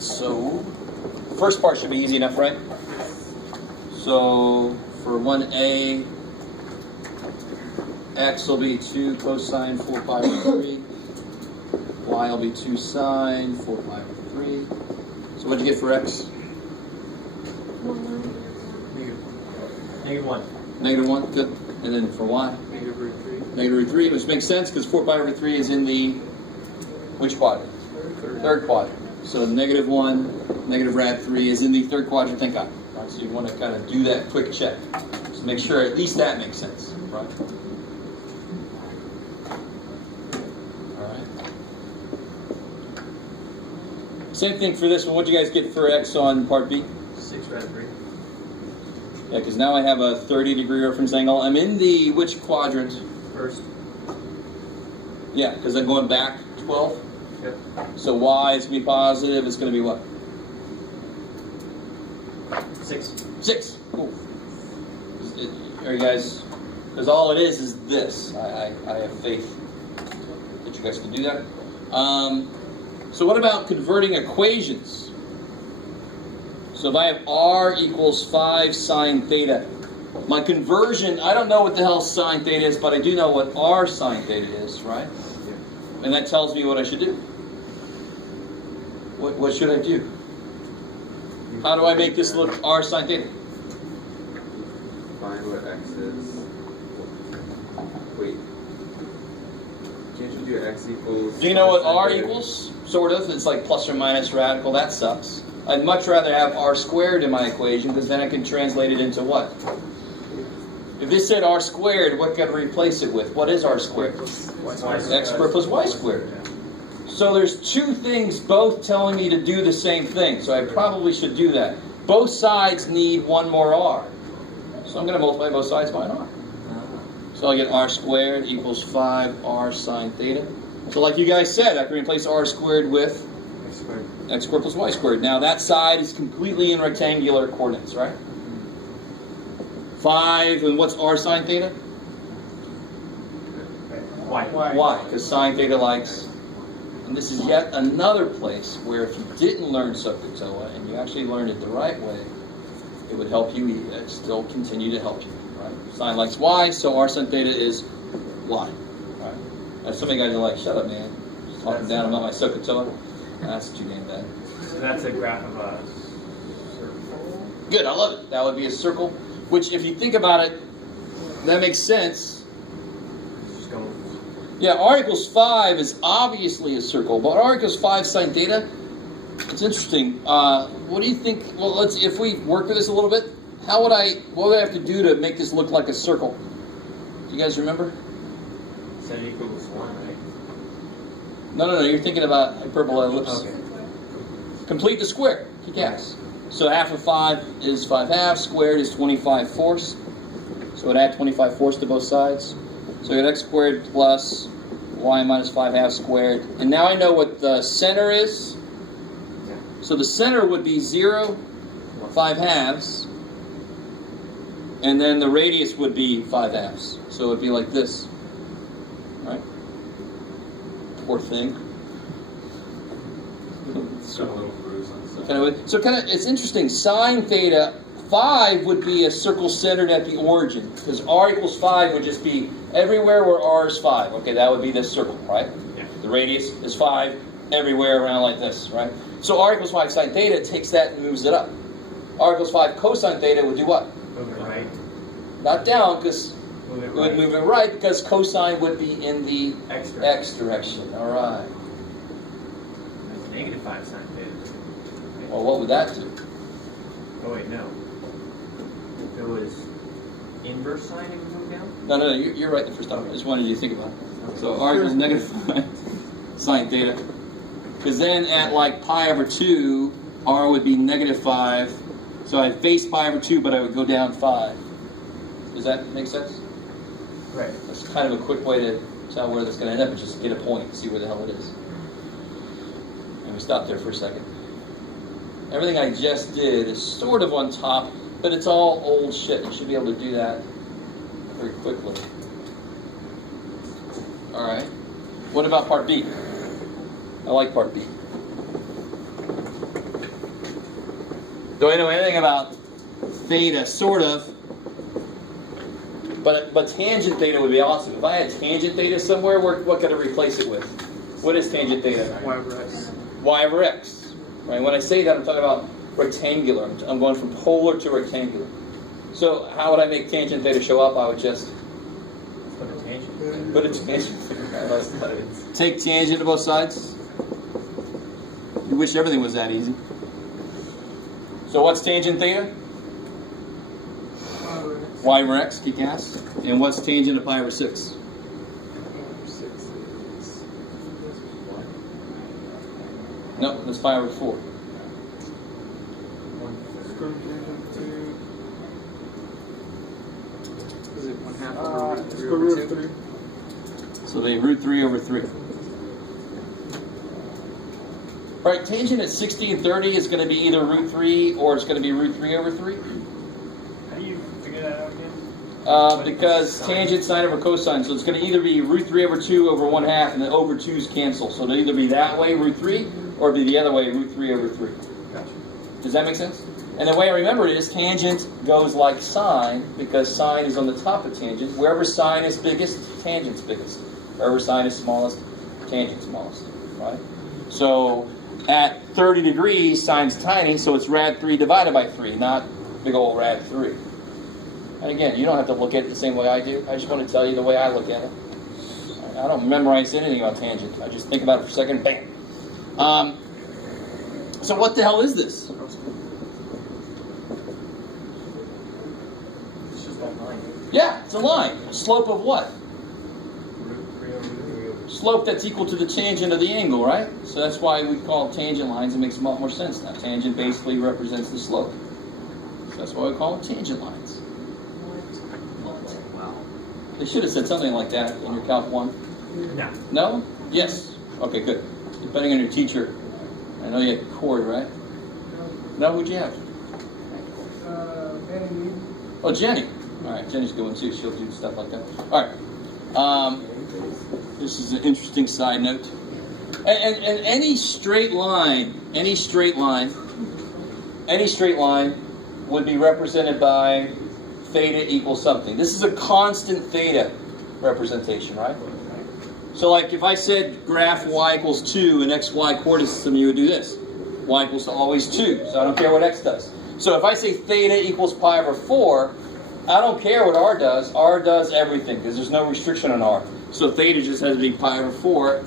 So, first part should be easy enough, right? So, for 1a, x will be 2 cosine 4 pi over 3. Y will be 2 sine 4 pi over 3. So what did you get for x? Negative 1. Negative 1, good. And then for y? Negative root 3. Negative root 3, which makes sense because 4 pi over 3 is in the, which quadrant? Third quadrant. So negative 1, negative rad 3 is in the third quadrant, thank God. Right, so you want to kind of do that quick check. Just make sure at least that makes sense. Right? Alright. Same thing for this one. What did you guys get for x on part B? 6 rad 3. Yeah, because now I have a 30-degree reference angle. I'm in the, which quadrant? First. Yeah, because I'm going back 12. Yep. So y is going to be positive. It's going to be what? 6. 6. Cool. Are you guys... Because all it is this. I have faith that you guys can do that. So what about converting equations? So if I have r equals 5 sine theta, my conversion, I don't know what the hell sine theta is, but I do know what r sine theta is, right? Yeah. And that tells me what I should do. What should I do? How do I make this look r sine theta? Find what x is. Wait. Can't you do x equals... Do you know what r equals? Sort of. It's like plus or minus radical. That sucks. I'd much rather have r squared in my equation because then I can translate it into what? If this said r squared, what can I replace it with? What is r squared? X squared plus y squared. So there's two things both telling me to do the same thing. So I probably should do that. Both sides need one more r. So I'm going to multiply both sides by an r. So I'll get r squared equals 5r sine theta. So like you guys said, I can replace r squared with x squared plus y squared. Now that side is completely in rectangular coordinates, right? 5, and what's r sine theta? Y, because sine theta likes. And this is yet another place where if you didn't learn SOHCAHTOA and you actually learned it the right way, it would help you, still continue to help you, right? Sine likes y, so r sine theta is y. Right? And some of you guys are like, shut up, man. Just talking down about my SOHCAHTOA. That's too damn bad. So that's a graph of a circle. Good, I love it. That would be a circle, which if you think about it, that makes sense. Just go. Yeah, r equals 5 is obviously a circle, but r equals 5 sine theta, it's interesting. What do you think? Well, if we work with this a little bit, what would I have to do to make this look like a circle? Do you guys remember? Set equals 1, right? No, you're thinking about hyperbola ellipse. Okay. Complete the square. Kick ass. So half of 5 is 5 halves, squared is 25 fourths. So it add 25 fourths to both sides. So I got x squared plus y minus 5 halves squared. And now I know what the center is. So the center would be 0, 5 halves. And then the radius would be 5 halves. So it would be like this. Right? Poor thing. Got a little bruise on the side. So it's interesting. Sine theta, 5 would be a circle centered at the origin, because r equals 5 would just be everywhere where r is 5. Okay, that would be this circle, right? Yeah. The radius is 5 everywhere around like this, right? So r equals 5 sine theta takes that and moves it up. R equals 5 cosine theta would do what? Move it right. Not down, because Move it it right. would move it right, because cosine would be in the X direction. x direction. All right. That's negative 5 sine theta. Well, what would that do? Oh wait, no. If it was inverse sine, it would move down? No, you're right the first time. I just wanted you to think about it. Okay. So r equals negative 5 sine theta. Because then at like pi over 2, r would be negative 5. So I'd face pi over 2, but I would go down 5. Does that make sense? Right. That's kind of a quick way to tell where that's going to end up, is just get a point and see where the hell it is. And we stop there for a second. Everything I just did is sort of on top, but it's all old shit. You should be able to do that very quickly. All right. What about part B? I like part B. Do I know anything about theta? Sort of. But tangent theta would be awesome. If I had tangent theta somewhere, what could I replace it with? What is tangent theta? Y over x. Y over x. Right? When I say that, I'm talking about rectangular. I'm going from polar to rectangular. So how would I make tangent theta show up? I would just Put a tangent. put a tangent. Take tangent to both sides. You wish everything was that easy. So what's tangent theta? Y over x, kick ass. And what's tangent of pi over 6? No, that's pi over 4. Is it 1/2 over root 3 over 2? So they root 3 over 3. All right, tangent at 60 and 30 is going to be either root 3 or it's going to be root 3 over 3. How do you figure that out again? Because tangent sine over cosine, so it's going to either be root 3 over 2 over 1/2, and the over 2's cancel. So it'll either be that way, root 3, or be the other way, root 3 over 3. Gotcha. Does that make sense? And the way I remember it is tangent goes like sine, because sine is on the top of tangent. Wherever sine is biggest, tangent's biggest. Wherever sine is smallest, tangent's smallest. Right? So at 30 degrees, sine's tiny, so it's rad 3 divided by 3, not big old rad 3. And again, you don't have to look at it the same way I do. I just want to tell you the way I look at it. I don't memorize anything about tangent. I just think about it for a second, bam. So what the hell is this? It's just that line. Yeah, it's a line. Slope of what? Root 3 over 3 over 2. Slope that's equal to the tangent of the angle, right? So that's why we call tangent lines. It makes a lot more sense now. Tangent basically represents the slope. So that's why we call them tangent lines. Wow. They should have said something like that in your Calc 1. No. No? Yes. Okay, good. Depending on your teacher. I know you had Cord, right? No, who'd you have? Oh, Jenny. All right, Jenny's good one too. She'll do stuff like that. All right. This is an interesting side note. And any straight line would be represented by theta equals something. This is a constant theta representation, right? So like if I said graph y equals 2 and xy coordinate system, you would do this. Y equals to always 2, so I don't care what x does. So if I say theta equals pi over 4, I don't care what r does. R does everything because there's no restriction on r. So theta just has to be pi over 4.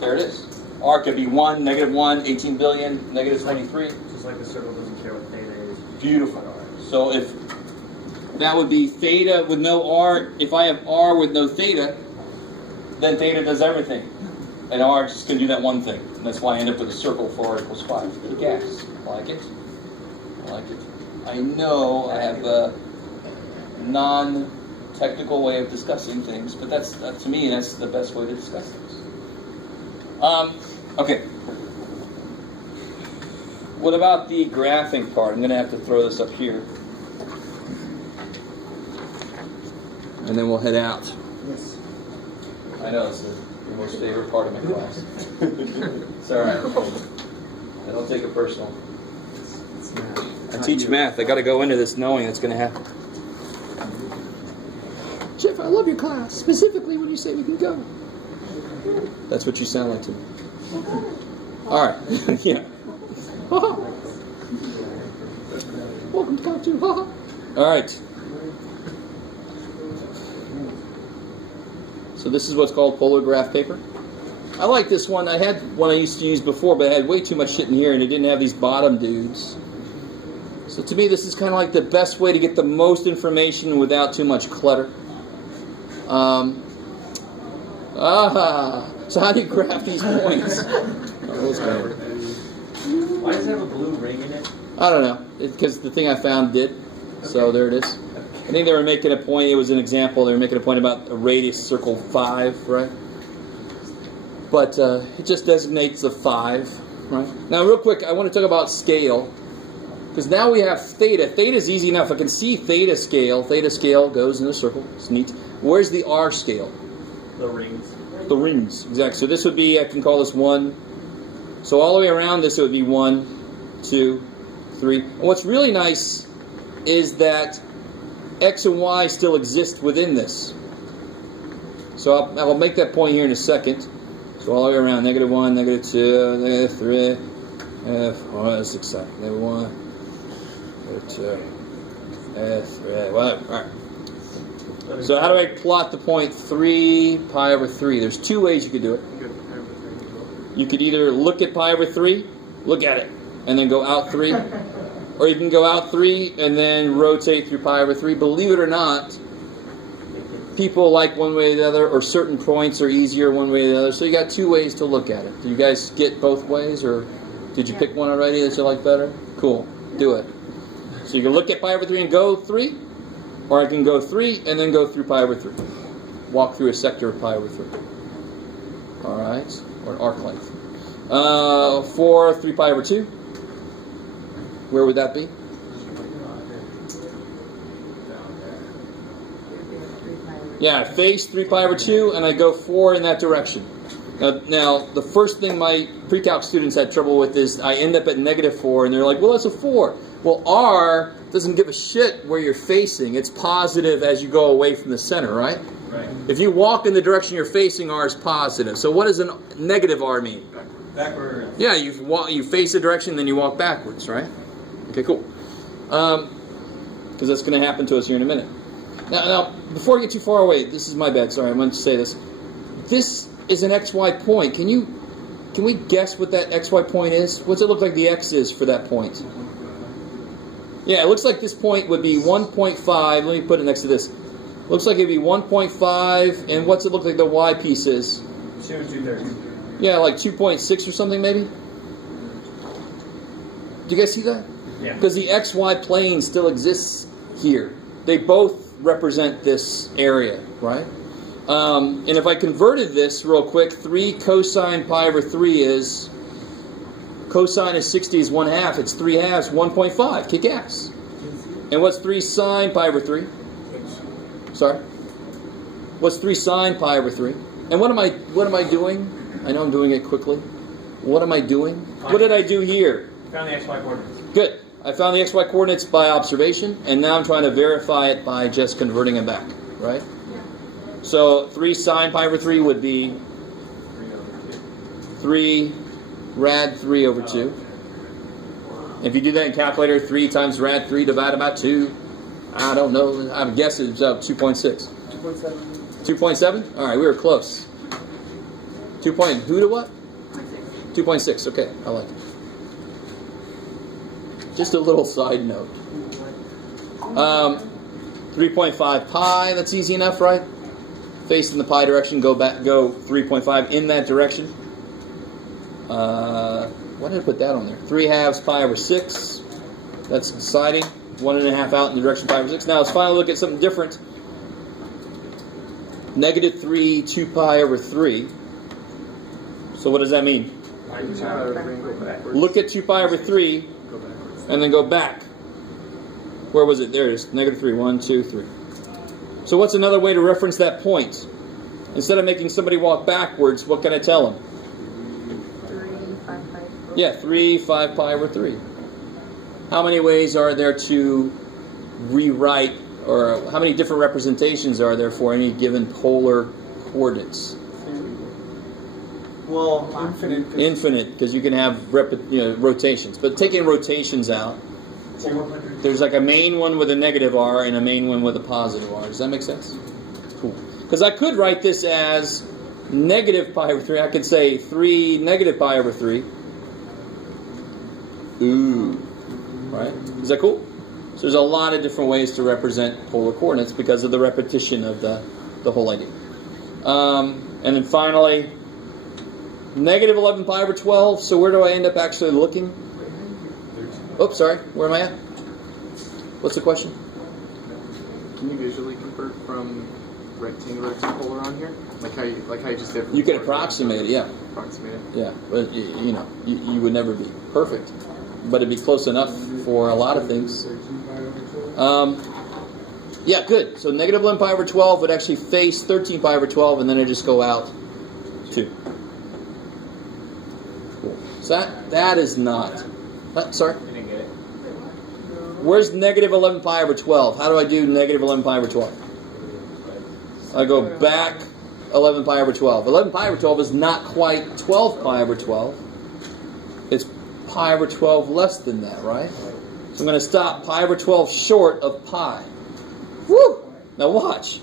There it is. R could be 1, -1, 18 billion, -23. Just like the circle doesn't care what theta is. Beautiful. So if that would be theta with no r, if I have r with no theta, then theta does everything. And r just can do that one thing. And that's why I end up with a circle for r equals 5. Kick ass. Like it? I like it. I know I have a non-technical way of discussing things, but to me, that's the best way to discuss things. Okay. What about the graphing part? I'm going to have to throw this up here. And then we'll head out. Yes. I know, it's the most favorite part of my class. It's all right. I don't take it personal. It's math. I teach math. I got to go into this knowing it's going to happen. Jeff, I love your class, specifically when you say we can go. That's what you sound like to me. All right. Yeah. Welcome to Calc 2. All right. So this is what's called polar graph paper. I like this one. I had one I used to use before, but I had way too much shit in here, and it didn't have these bottom dudes. So to me, this is kind of like the best way to get the most information without too much clutter. So how do you graph these points? Why does it have a blue ring in it? I don't know. Because the thing I found did. So there it is. I think they were making a point. It was an example. They were making a point about a radius circle 5, right? But it just designates a 5, right? Now, real quick, I want to talk about scale. Because now we have theta. Theta is easy enough. I can see theta scale. Theta scale goes in a circle. It's neat. Where's the R scale? The rings. The rings, exactly. So this would be, I can call this 1. So all the way around this, it would be 1, 2, 3. And what's really nice is that x and y still exist within this. So I'll make that point here in a second. So all the way around, -1, -2, -3, -4, that's exciting. -1, -2, -3, whatever. All right. So how do I plot the point 3 pi over 3? There's two ways you could do it. You could either look at pi over 3, look at it, and then go out 3. Or you can go out 3 and then rotate through pi over 3. Believe it or not, people like one way or the other, or certain points are easier one way or the other. So you got two ways to look at it. Do you guys get both ways, or did you pick one already that you like better? Cool. Do it. So you can look at pi over 3 and go 3, or I can go 3 and then go through pi over 3. Walk through a sector of pi over 3. Alright? Or an arc length. For 3 pi over 2, where would that be? Yeah, I face 3 pi over 2 and I go 4 in that direction. Now, the first thing my pre-calc students had trouble with is I end up at -4 and they're like, well, that's a 4. Well, R doesn't give a shit where you're facing. It's positive as you go away from the center, right? Right. If you walk in the direction you're facing, R is positive. So what does a negative R mean? Backwards. Yeah, you face a direction, then you walk backwards, right? Okay, cool. Because that's going to happen to us here in a minute. Now, before I get too far away, this is my bad. Sorry, I meant to say this. This is an XY point. Can we guess what that XY point is? What's it look like the X is for that point? Yeah, it looks like this point would be 1.5. Let me put it next to this. Looks like it'd be 1.5, and what's it look like the Y piece is? 2 and 2/3. Yeah, like 2.6 or something maybe? Do you guys see that? Yeah. Because the XY plane still exists here. They both represent this area, right? And if I converted this real quick, 3 cosine pi over 3 is, cosine of 60 is 1/2. It's 3/2, 1.5. Kick ass. And what's 3 sine pi over 3? Sorry? What's 3 sine pi over 3? And what am I doing? I know I'm doing it quickly. What am I doing? What did I do here? Found the XY coordinates. Good. I found the XY coordinates by observation, and now I'm trying to verify it by just converting them back, right? Yeah. So 3 sine pi over 3 would be 3 rad 3 over 2. If you do that in calculator, 3 times rad 3 divided by 2, I don't know, I would guess it's 2.6. 2.7. 2.7? Alright, we were close. 2 point, who to what? 2.6, okay, I like it. Just a little side note. 3.5 pi, that's easy enough, right? Face in the pi direction, go 3.5 in that direction. Why did I put that on there? 3/2 pi over 6. That's exciting. 1.5 out in the direction of pi over 6. Now let's finally look at something different. -3, 2 pi over 3. So what does that mean? Look at 2 pi over 3 and then go back. Where was it? There it is. -3. 1, 2, 3. So what's another way to reference that point? Instead of making somebody walk backwards, what can I tell them? 3, 5 pi. Yeah, 3, 5 pi over 3. How many ways are there to rewrite, or how many different representations are there for any given polar coordinates? Well, infinite. Infinite, because you can have rotations. But taking rotations out, there's like a main one with a negative R and a main one with a positive R. Does that make sense? Cool. Because I could write this as negative pi over 3. I could say 3 negative pi over 3. Ooh. Right? Is that cool? So there's a lot of different ways to represent polar coordinates because of the repetition of the whole idea. And then finally, -11 pi over 12. So where do I end up actually looking? Oops, sorry. Where am I at? What's the question? Can you visually convert from rectangular to polar on here? Like how you just did? You could approximate it, yeah. Approximate it. Yeah, but you would never be perfect, but it'd be close enough for a lot of things. Yeah, good. So -11 pi over 12 would actually face 13 pi over 12, and then I just go out 2. Cool. So that is not. Sorry. You didn't get it. Where's negative 11 pi over 12? How do I do negative 11 pi over 12? I go back 11 pi over 12. 11 pi over 12 is not quite 12 pi over 12. It's pi over 12 less than that, right? So I'm going to stop pi over 12 short of pi. Woo! Now watch.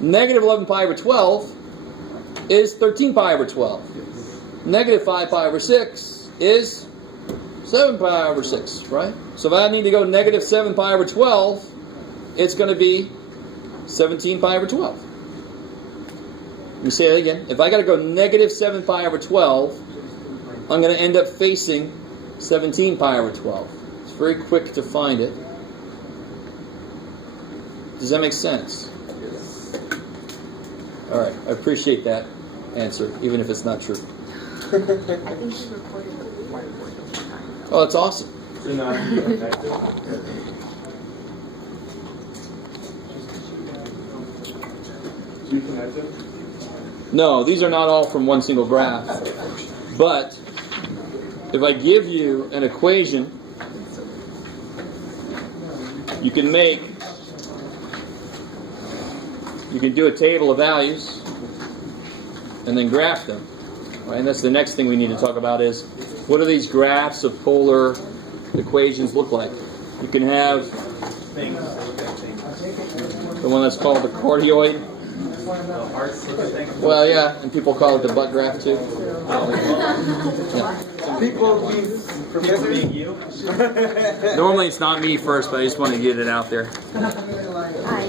Negative 11 pi over 12 is 13 pi over 12. Negative 5 pi over 6 is 7 pi over 6, right? So if I need to go negative 7 pi over 12, it's going to be 17 pi over 12. Let me say that again. If I got to go negative 7 pi over 12, I'm going to end up facing 17 pi over 12. It's very quick to find it. Does that make sense? All right. I appreciate that answer, even if it's not true. I think she recorded the whiteboard this time. Oh, that's awesome. You're not effective. Do you connect them? No, these are not all from one single graph. But if I give you an equation, you can do a table of values and then graph them. Right? And that's the next thing we need to talk about is what do these graphs of polar equations look like? You can have the one that's called the cardioid. Well, yeah, and people call it the butt graph too. Yeah. People being you. Normally it's not me first, but I just want to get it out there. Hi.